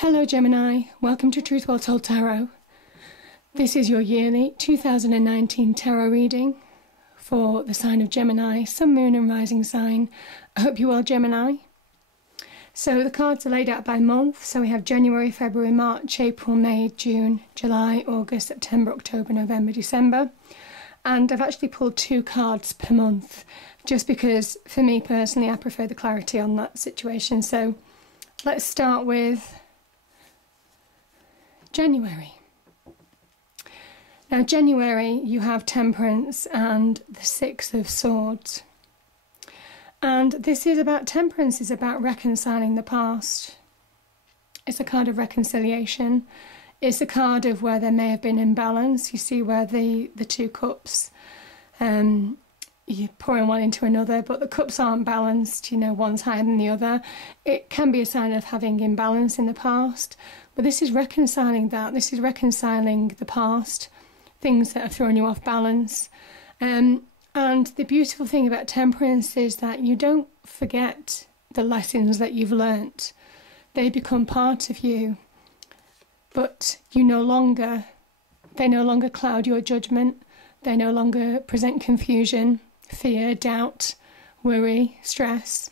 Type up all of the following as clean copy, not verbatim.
Hello Gemini, welcome to Truth Well Told Tarot. This is your yearly 2019 tarot reading for the sign of Gemini, Sun, Moon and Rising sign. I hope you're well, Gemini. So the cards are laid out by month, so we have January, February, March, April, May, June, July, August, September, October, November, December. And I've actually pulled 2 cards per month, just because for me personally I prefer the clarity on that situation. So let's start with January. Now January you have Temperance and the 6 of Swords. And this is about Temperance, is about reconciling the past. It's a card of reconciliation. It's a card of where there may have been imbalance. You see where the 2 cups, you're pouring one into another, but the cups aren't balanced, you know, one's higher than the other. It can be a sign of having imbalance in the past, but this is reconciling that. This is reconciling the past, things that have thrown you off balance. And the beautiful thing about Temperance is that you don't forget the lessons that you've learnt. They become part of you, but they no longer cloud your judgment. They no longer present confusion, fear, doubt, worry, stress.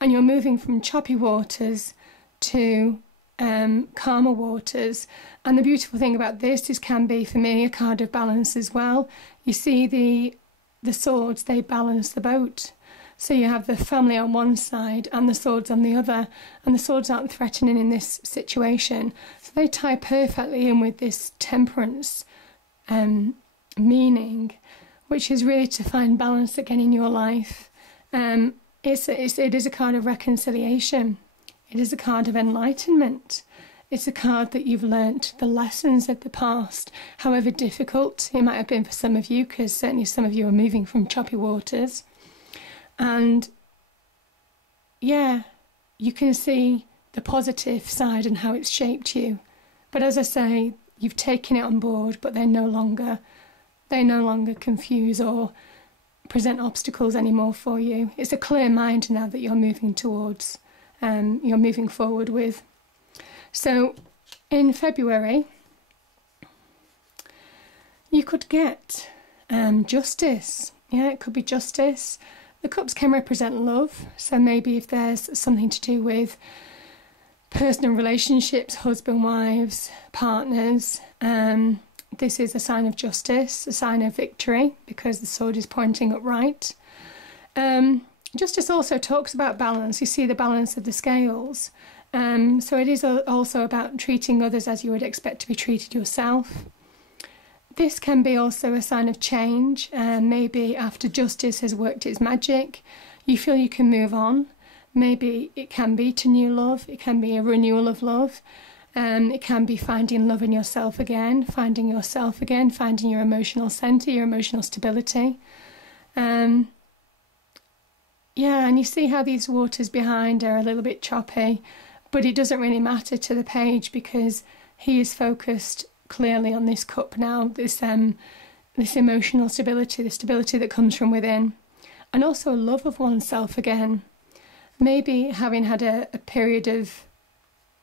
And you're moving from choppy waters to calmer waters. And the beautiful thing about this can be, for me, a card of balance as well. You see the swords, they balance the boat. So you have the family on one side and the swords on the other, and the swords aren't threatening in this situation. So they tie perfectly in with this Temperance meaning, which is really to find balance again in your life. It is a card of reconciliation. It is a card of enlightenment. It's a card that you've learnt the lessons of the past, however difficult it might have been for some of you, because certainly some of you are moving from choppy waters. And yeah, you can see the positive side and how it's shaped you. But as I say, you've taken it on board, but they no longer confuse or present obstacles anymore for you. It's a clear mind now that you're moving towards, you're moving forward with. So in February, you could get justice. Yeah, it could be justice. The cups can represent love. So maybe if there's something to do with personal relationships, husband, wives, partners, this is a sign of justice, a sign of victory, because the sword is pointing upright. Justice also talks about balance. You see the balance of the scales. So it is also about treating others as you would expect to be treated yourself. This can be also a sign of change. Maybe after justice has worked its magic, you feel you can move on. Maybe it can be to new love. It can be a renewal of love. It can be finding love in yourself again, finding your emotional centre, your emotional stability. Yeah, and you see how these waters behind are a little bit choppy, but it doesn't really matter to the page, because he is focused clearly on this cup now, this emotional stability, the stability that comes from within, and also a love of oneself again. Maybe having had a period of,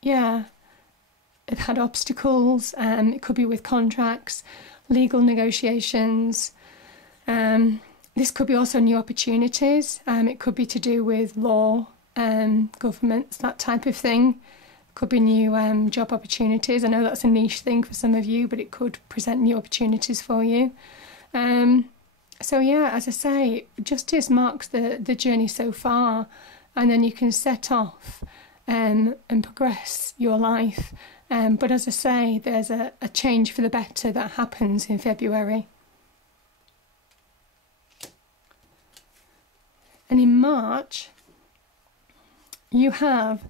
have had obstacles. It could be with contracts, legal negotiations. This could be also new opportunities. It could be to do with law, governments, that type of thing. Could be new job opportunities. I know that's a niche thing for some of you, but it could present new opportunities for you. So yeah, as I say, justice marks the journey so far, and then you can set off and progress your life. But as I say, there's a change for the better that happens in February. And in March, you have,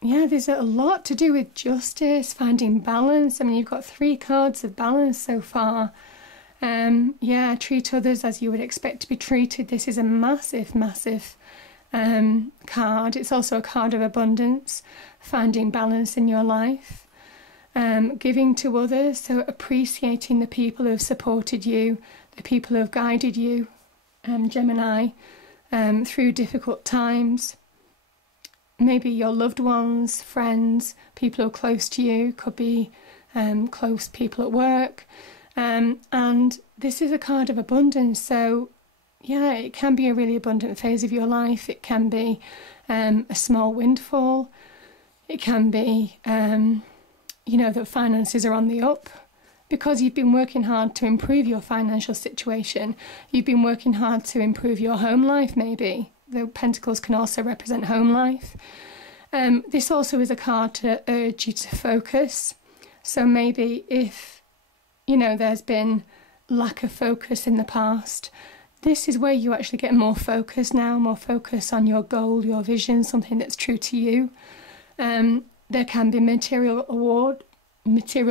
there's a lot to do with justice, finding balance. I mean, you've got 3 cards of balance so far. Treat others as you would expect to be treated. This is a massive, massive card. It's also a card of abundance, finding balance in your life. Giving to others, so appreciating the people who have supported you, the people who have guided you, Gemini, through difficult times. maybe your loved ones, friends, people who are close to you, could be close people at work. And this is a card of abundance. So, yeah, it can be a really abundant phase of your life. It can be a small windfall. It can be, that finances are on the up because you've been working hard to improve your financial situation. You've been working hard to improve your home life, maybe. The Pentacles can also represent home life. This also is a card to urge you to focus. So maybe if, there's been lack of focus in the past, this is where you actually get more focus now, more focus on your goal, your vision, something that's true to you. There can be material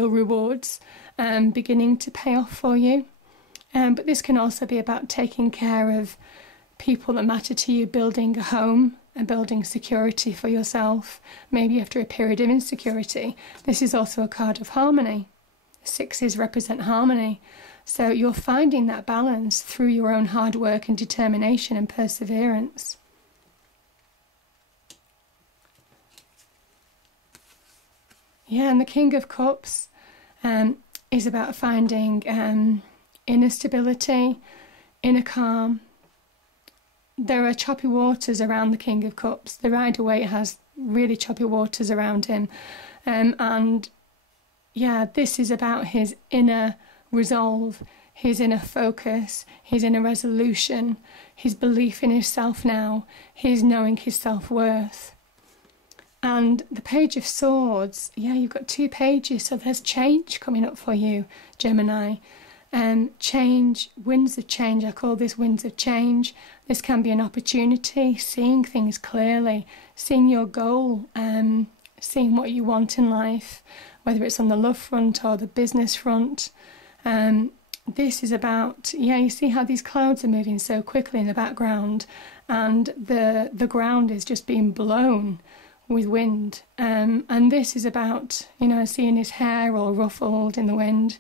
rewards beginning to pay off for you. But this can also be about taking care of people that matter to you, building a home and building security for yourself, maybe after a period of insecurity. This is also a card of harmony. Sixes represent harmony. So you're finding that balance through your own hard work and determination and perseverance. Yeah, and the King of Cups is about finding inner stability, inner calm. There are choppy waters around the King of Cups. The Rider-Waite has really choppy waters around him. And yeah, this is about his inner resolve, his inner focus, his inner resolution, his belief in himself now, his knowing his self-worth. And the Page of Swords, yeah, you've got 2 pages, so there's change coming up for you, Gemini. Change, winds of change, I call this winds of change. This can be an opportunity, seeing things clearly, seeing your goal, seeing what you want in life, whether it's on the love front or the business front. This is about, you see how these clouds are moving so quickly in the background, and the ground is just being blown with wind. And this is about, seeing his hair all ruffled in the wind.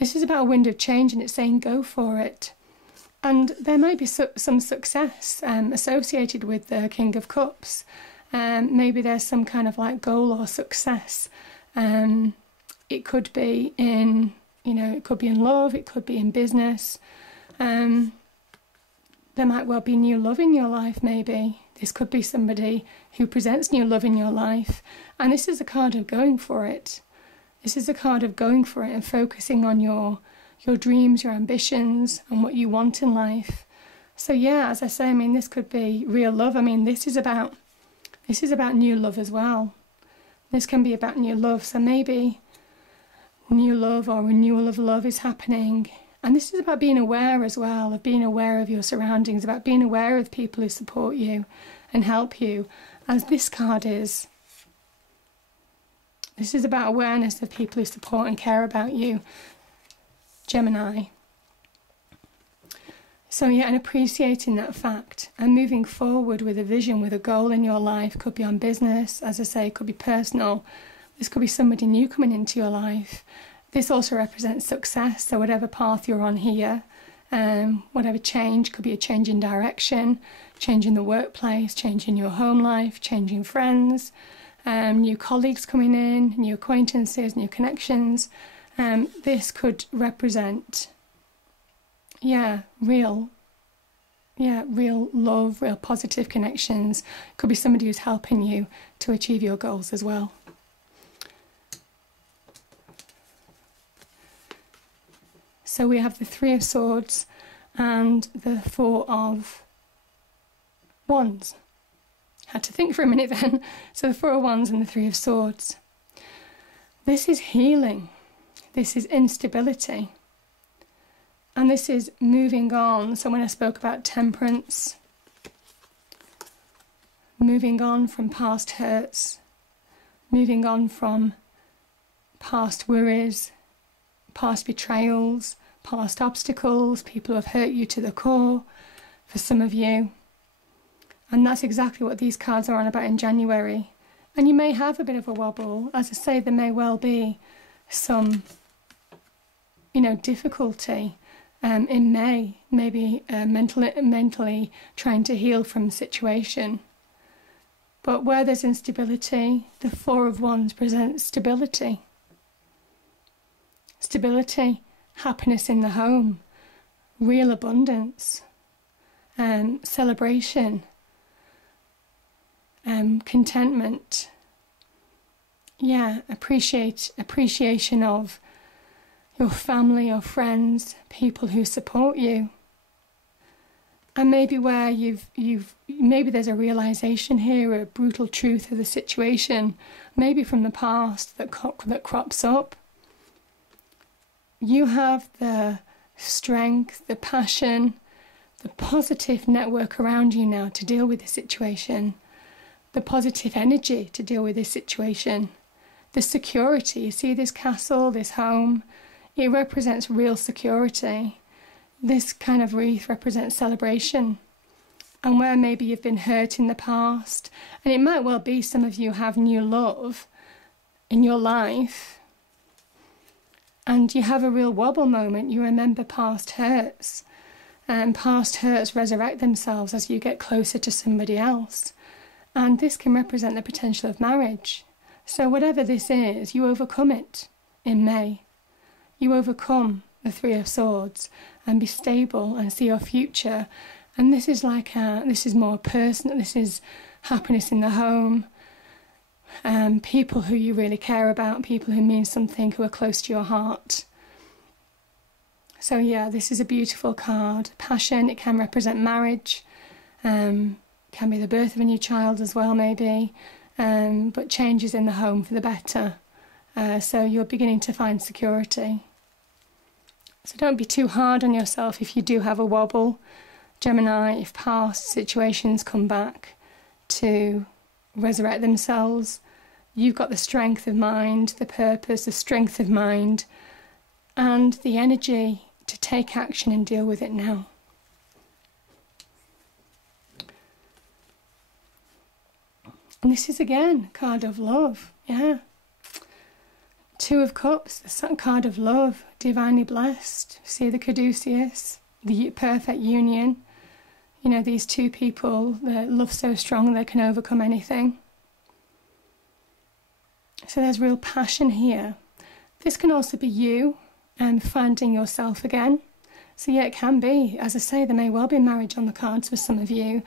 This is about a wind of change, and it's saying go for it. And there may be some success associated with the King of Cups. Maybe there's some kind of like goal or success. It could be in, it could be in love, it could be in business. There might well be new love in your life, maybe. This could be somebody who presents new love in your life. And this is a card of going for it. This is a card of going for it and focusing on your dreams, your ambitions, and what you want in life. So yeah, as I say, this could be real love. This is about new love as well. This can be about new love. So maybe new love or renewal of love is happening. And this is about being aware as well, of being aware of your surroundings, about being aware of people who support you and help you, as this card is. This is about awareness of people who support and care about you, Gemini. So yeah, and appreciating that fact and moving forward with a vision, with a goal in your life. Could be on business, as I say, could be personal. This could be somebody new coming into your life. This also represents success, so whatever path you're on here, whatever change, could be a change in direction, change in the workplace, change in your home life, change in friends, new colleagues coming in, new acquaintances, new connections. This could represent, real love, real positive connections. Could be somebody who's helping you to achieve your goals as well. So we have the 3 of Swords and the 4 of Wands. Had to think for a minute then. So the 4 of Wands and the 3 of Swords. This is healing. This is instability. And this is moving on. So when I spoke about temperance, moving on from past hurts, moving on from past worries, past betrayals, past obstacles, people who have hurt you to the core, for some of you. And that's exactly what these cards are on about in January. And you may have a bit of a wobble. As I say, there may well be some, difficulty in May, maybe mentally trying to heal from the situation. But where there's instability, the Four of Wands presents stability. Stability, happiness in the home, real abundance, celebration, contentment. Yeah, appreciation of your family or friends, people who support you. And maybe where maybe there's a realization here, a brutal truth of the situation, maybe from the past that crops up. You have the strength, the passion, the positive network around you now to deal with the situation, the positive energy to deal with this situation, the security. You see this castle, this home, it represents real security. This kind of wreath represents celebration. And where maybe you've been hurt in the past, and it might well be some of you have new love in your life, and you have a real wobble moment. You remember past hurts, and past hurts resurrect themselves as you get closer to somebody else. And this can represent the potential of marriage. So whatever this is, you overcome it in May. You overcome the Three of Swords and be stable and see your future. And this is this is more personal. This is happiness in the home. People who you really care about, people who mean something, who are close to your heart. So yeah, this is a beautiful card. Passion, it can represent marriage, can be the birth of a new child as well maybe, but changes in the home for the better. So you're beginning to find security. So don't be too hard on yourself if you do have a wobble, Gemini, if past situations come back to resurrect themselves. You've got the strength of mind, the purpose, the strength of mind, and the energy to take action and deal with it now. And this is again a card of love, yeah. Two of Cups, the card of love, divinely blessed. See the caduceus, the perfect union. You know, these two people, their love so strong they can overcome anything. So there's real passion here. This can also be you finding yourself again. So yeah, it can be. As I say, there may well be marriage on the cards for some of you.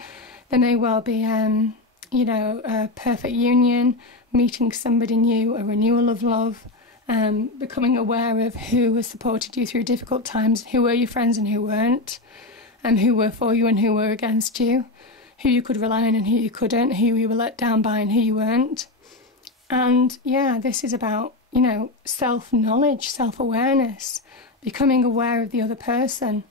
There may well be, you know, a perfect union, meeting somebody new, a renewal of love, becoming aware of who has supported you through difficult times, who were your friends and who weren't, who were for you and who were against you, who you could rely on and who you couldn't, who you were let down by and who you weren't. And yeah, this is about, you know, self-knowledge, self-awareness, becoming aware of the other person,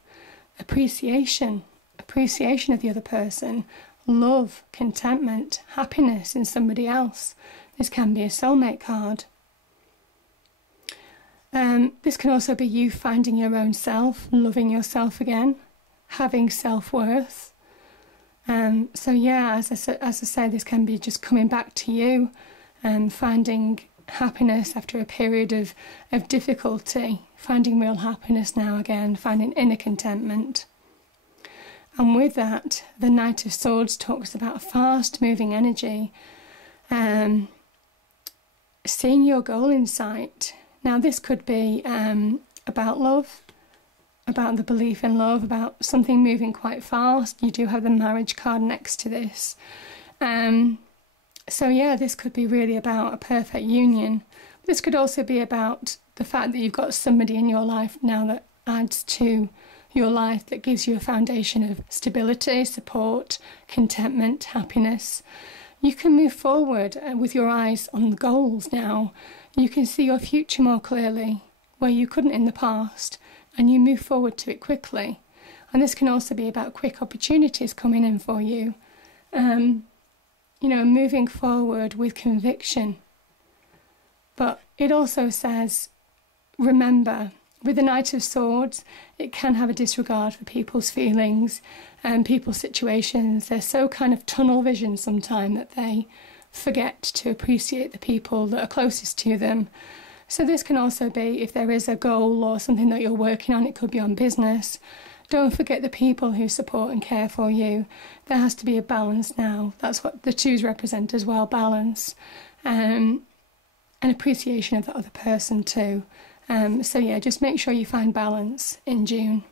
appreciation of the other person, love, contentment, happiness in somebody else. This can be a soulmate card. This can also be you finding your own self, loving yourself again, having self-worth. So yeah, as I say, this can be just coming back to you and finding happiness after a period of difficulty, finding real happiness now again, finding inner contentment. And with that, the Knight of Swords talks about fast-moving energy, seeing your goal in sight. Now this could be about love, about the belief in love, about something moving quite fast. You do have the marriage card next to this. So yeah, this could be really about a perfect union. This could also be about the fact that you've got somebody in your life now that adds to your life, that gives you a foundation of stability, support, contentment, happiness. You can move forward with your eyes on the goals now. You can see your future more clearly, where you couldn't in the past, and you move forward to it quickly. And this can also be about quick opportunities coming in for you. You know, moving forward with conviction. But it also says, remember, with the Knight of Swords, it can have a disregard for people's feelings and people's situations. They're so kind of tunnel vision sometimes that they forget to appreciate the people that are closest to them. So this can also be, if there is a goal or something that you're working on, it could be on business, Don't forget the people who support and care for you. There has to be a balance now. That's what the twos represent as well, balance. An appreciation of the other person too. So yeah, just make sure you find balance in June.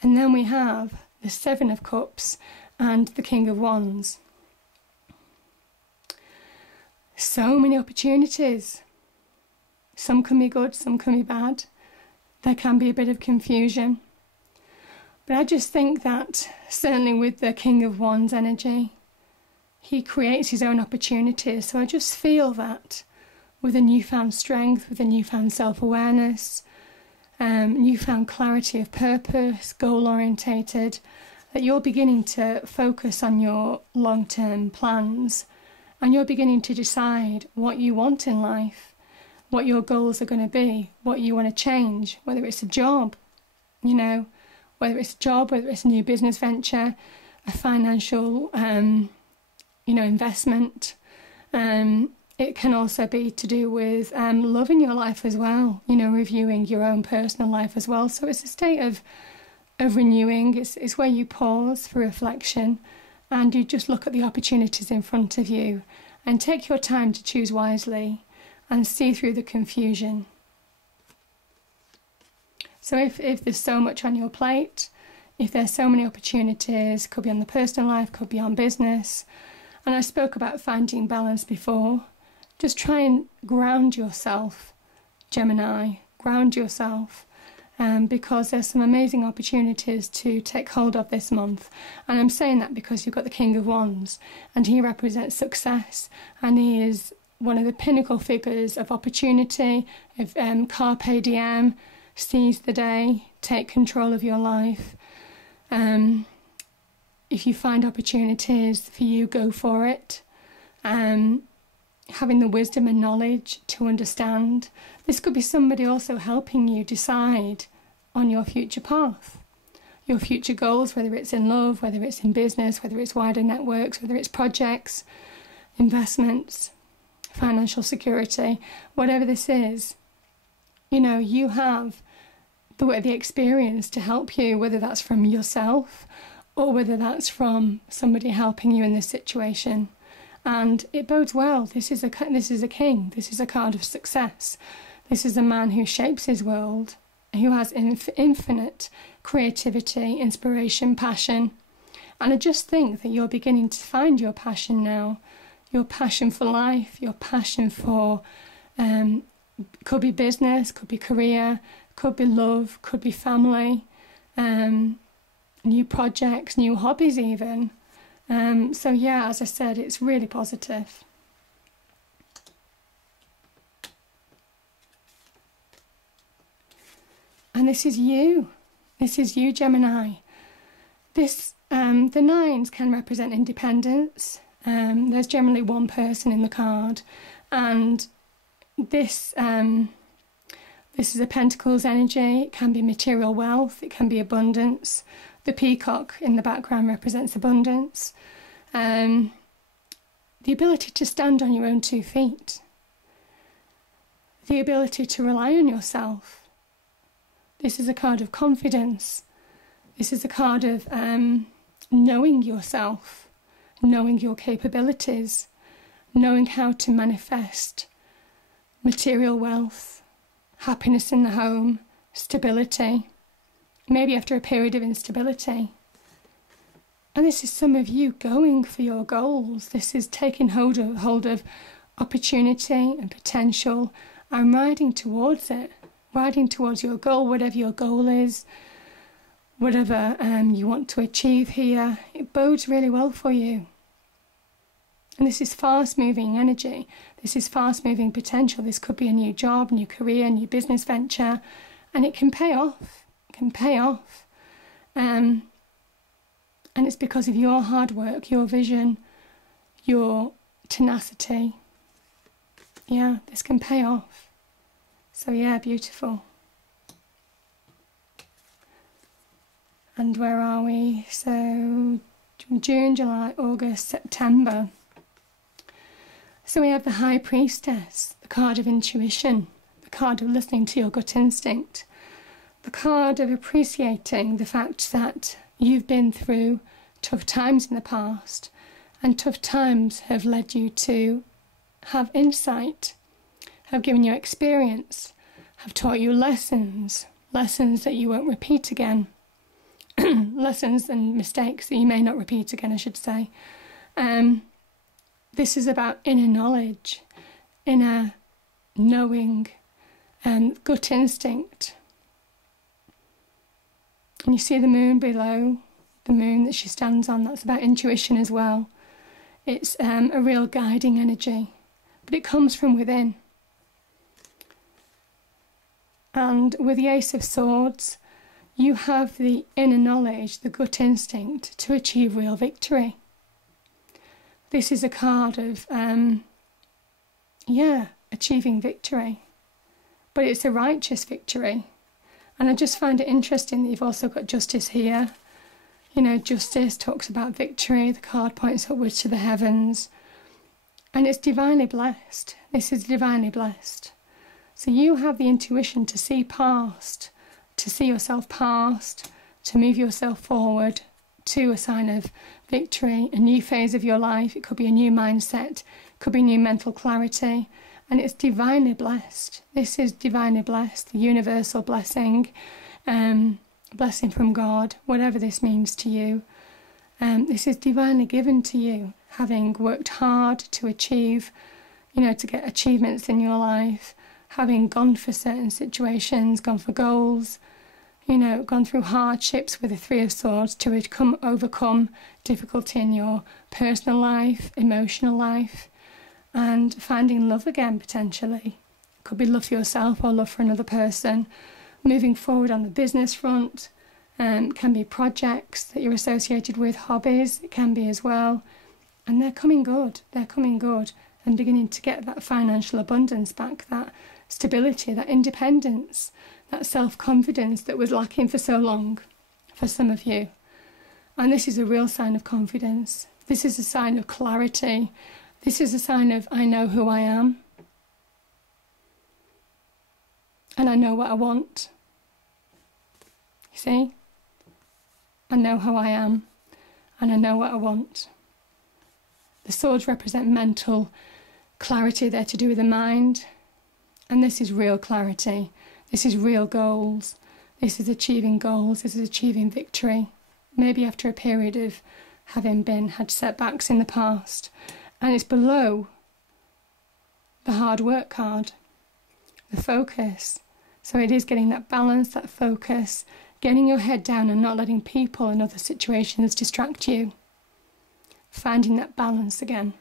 And then we have the Seven of Cups and the King of Wands. So many opportunities. Some can be good, some can be bad. There can be a bit of confusion. But I just think that, certainly with the King of Wands energy, he creates his own opportunities. So I just feel that with a newfound strength, with a newfound self-awareness, newfound clarity of purpose, goal-orientated, that you're beginning to focus on your long-term plans and you're beginning to decide what you want in life, what your goals are going to be, what you want to change, whether it's a job, whether it's a job, whether it's a new business venture, a financial, investment. It can also be to do with love in your life as well, reviewing your own personal life as well. So it's a state of renewing. It's where you pause for reflection and you just look at the opportunities in front of you and take your time to choose wisely and see through the confusion. So if there's so much on your plate, if there's so many opportunities, could be on the personal life, could be on business, and I spoke about finding balance before, just try and ground yourself, Gemini, ground yourself, because there's some amazing opportunities to take hold of this month. And I'm saying that because you've got the King of Wands, and he represents success, and he is one of the pinnacle figures of opportunity, of carpe diem, seize the day, take control of your life. If you find opportunities for you, go for it. Having the wisdom and knowledge to understand. This could be somebody also helping you decide on your future path, your future goals, whether it's in love, whether it's in business, whether it's wider networks, whether it's projects, investments, financial security, whatever this is. You have the experience to help you, whether that's from yourself or whether that's from somebody helping you in this situation. And it bodes well. This is a king. This is a card of success. This is a man who shapes his world, who has infinite creativity, inspiration, passion. And I just think that you're beginning to find your passion now. Your passion for life, your passion for, could be business, could be career, could be love, could be family, new projects, new hobbies even. So yeah, as I said, it's really positive. And this is you. This is you, Gemini. The nines can represent independence. There's generally one person in the card, and this is a Pentacles energy. It can be material wealth. It can be abundance. The peacock in the background represents abundance. The ability to stand on your own 2 feet. The ability to rely on yourself. This is a card of confidence. This is a card of knowing yourself, knowing your capabilities, knowing how to manifest material wealth, happiness in the home, stability, maybe after a period of instability. And this is some of you going for your goals. This is taking hold of opportunity and potential and riding towards it, riding towards your goal, whatever your goal is, whatever you want to achieve here. It bodes really well for you. And this is fast-moving energy. This is fast-moving potential. This could be a new job, new career, new business venture, and it can pay off. It can pay off. And it's because of your hard work, your vision, your tenacity. Yeah, this can pay off. So yeah, beautiful. And where are we? So June, July, August, September. So we have the High Priestess, the card of intuition, the card of listening to your gut instinct, the card of appreciating the fact that you've been through tough times in the past, and tough times have led you to have insight, have given you experience, have taught you lessons that you won't repeat again, lessons and mistakes that you may not repeat again, I should say. This is about inner knowledge, inner knowing, gut instinct. And you see the moon below, the moon that she stands on, that's about intuition as well. It's a real guiding energy, but it comes from within. And with the Ace of Swords, you have the inner knowledge, the gut instinct to achieve real victory. This is a card of, achieving victory. But it's a righteous victory. And I just find it interesting that you've also got Justice here. You know, Justice talks about victory. The card points upwards to the heavens. And it's divinely blessed. This is divinely blessed. So you have the intuition to see past, to see yourself past, to move yourself forward to a sign of victory, a new phase of your life. It could be a new mindset, could be new mental clarity. And it's divinely blessed. This is divinely blessed, the universal blessing, blessing from God, whatever this means to you. This is divinely given to you, having worked hard to achieve, to get achievements in your life, having gone for certain situations, gone for goals, gone through hardships with the Three of Swords to overcome difficulty in your personal life, emotional life, and finding love again, potentially. It could be love for yourself or love for another person. Moving forward on the business front, can be projects that you're associated with, hobbies, it can be as well. And they're coming good, and beginning to get that financial abundance back, that stability, that independence, that self-confidence that was lacking for so long for some of you. And this is a real sign of confidence. This is a sign of clarity. This is a sign of, I know who I am, and I know what I want. You see? I know who I am, and I know what I want. The swords represent mental clarity. They're to do with the mind, and this is real clarity. This is real goals. This is achieving goals. This is achieving victory. Maybe after a period of having had setbacks in the past. And it's below the hard work card, the focus. So it is getting that balance, that focus, getting your head down and not letting people and other situations distract you. Finding that balance again.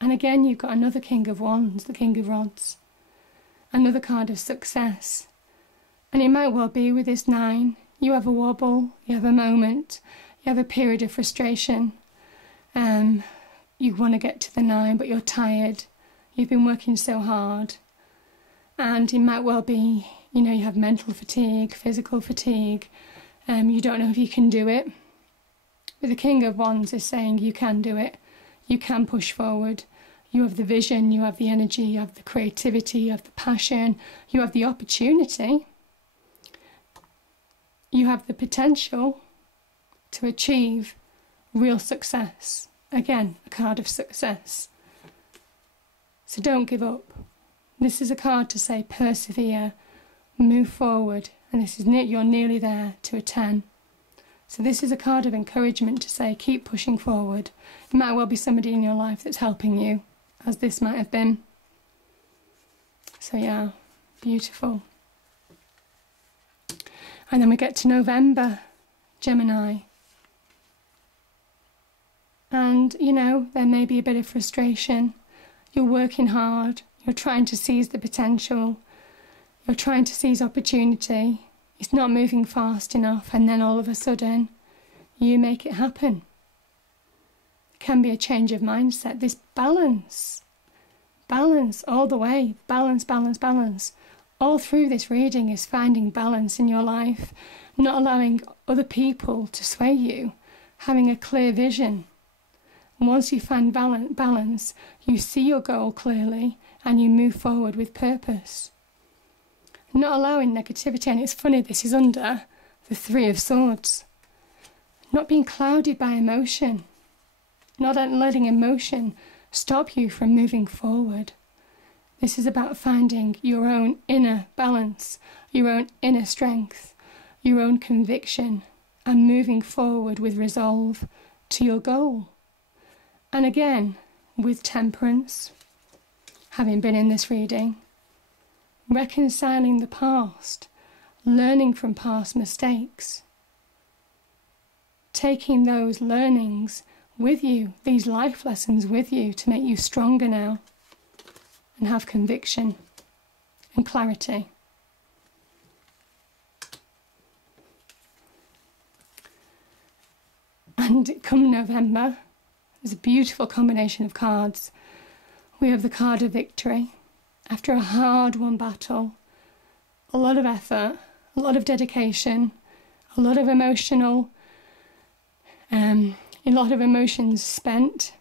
And again, you've got another King of Wands, the King of Rods. Another card of success. And it might well be with this 9. You have a wobble, you have a moment, you have a period of frustration. You want to get to the 9, but you're tired. You've been working so hard. And it might well be, you have mental fatigue, physical fatigue. You don't know if you can do it. But the King of Wands is saying you can do it. You can push forward. You have the vision, you have the energy, you have the creativity, you have the passion, you have the opportunity. You have the potential to achieve real success. Again, a card of success. So don't give up. This is a card to say persevere, move forward, and this is you're nearly there to a 10. So this is a card of encouragement to say keep pushing forward. It might well be somebody in your life that's helping you, as this might have been. So yeah, beautiful. And then we get to November, Gemini. And, there may be a bit of frustration. You're working hard. You're trying to seize the potential. You're trying to seize opportunity. It's not moving fast enough. And then all of a sudden, you make it happen. It can be a change of mindset. This balance all the way. Balance. All through this reading is finding balance in your life, not allowing other people to sway you, having a clear vision. And once you find balance, you see your goal clearly and you move forward with purpose. Not allowing negativity, and it's funny, this is under the Three of Swords. Not being clouded by emotion, not letting emotion stop you from moving forward. This is about finding your own inner balance, your own inner strength, your own conviction, and moving forward with resolve to your goal. And again, with temperance, having been in this reading, reconciling the past, learning from past mistakes, taking those learnings with you, these life lessons with you to make you stronger now and have conviction and clarity. And come November, there's a beautiful combination of cards. We have the card of victory. After a hard-won battle, a lot of effort, a lot of dedication, a lot of emotional, a lot of emotions spent.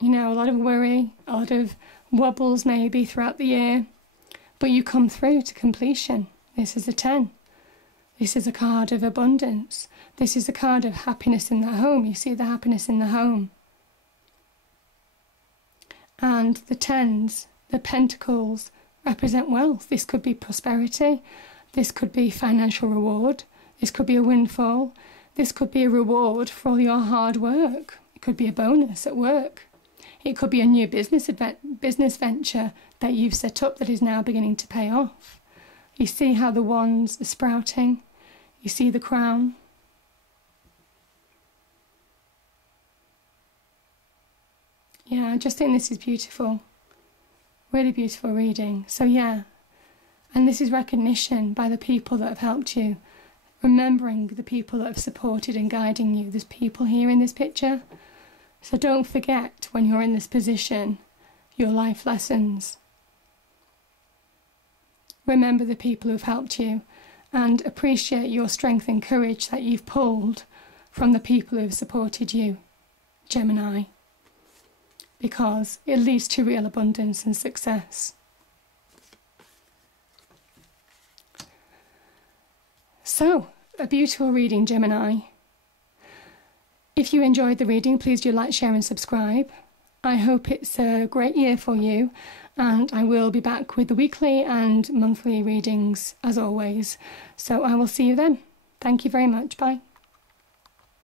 You know, a lot of worry, a lot of wobbles maybe throughout the year, but you come through to completion. This is a 10. This is a card of abundance. This is a card of happiness in the home. You see the happiness in the home. And the 10s, the pentacles, represent wealth. This could be prosperity. This could be financial reward. This could be a windfall. This could be a reward for all your hard work. It could be a bonus at work. It could be a new business venture that you've set up that is now beginning to pay off. You see how the wands are sprouting. You see the crown. Yeah, I just think this is beautiful. Really beautiful reading. So yeah, and this is recognition by the people that have helped you. Remembering the people that have supported and guiding you. There's people here in this picture. So don't forget when you're in this position, your life lessons. Remember the people who've helped you and appreciate your strength and courage that you've pulled from the people who've supported you, Gemini, because it leads to real abundance and success. So, a beautiful reading, Gemini. If you enjoyed the reading, please do like, share and subscribe. I hope it's a great year for you, and I will be back with the weekly and monthly readings as always. So I will see you then. Thank you very much. Bye.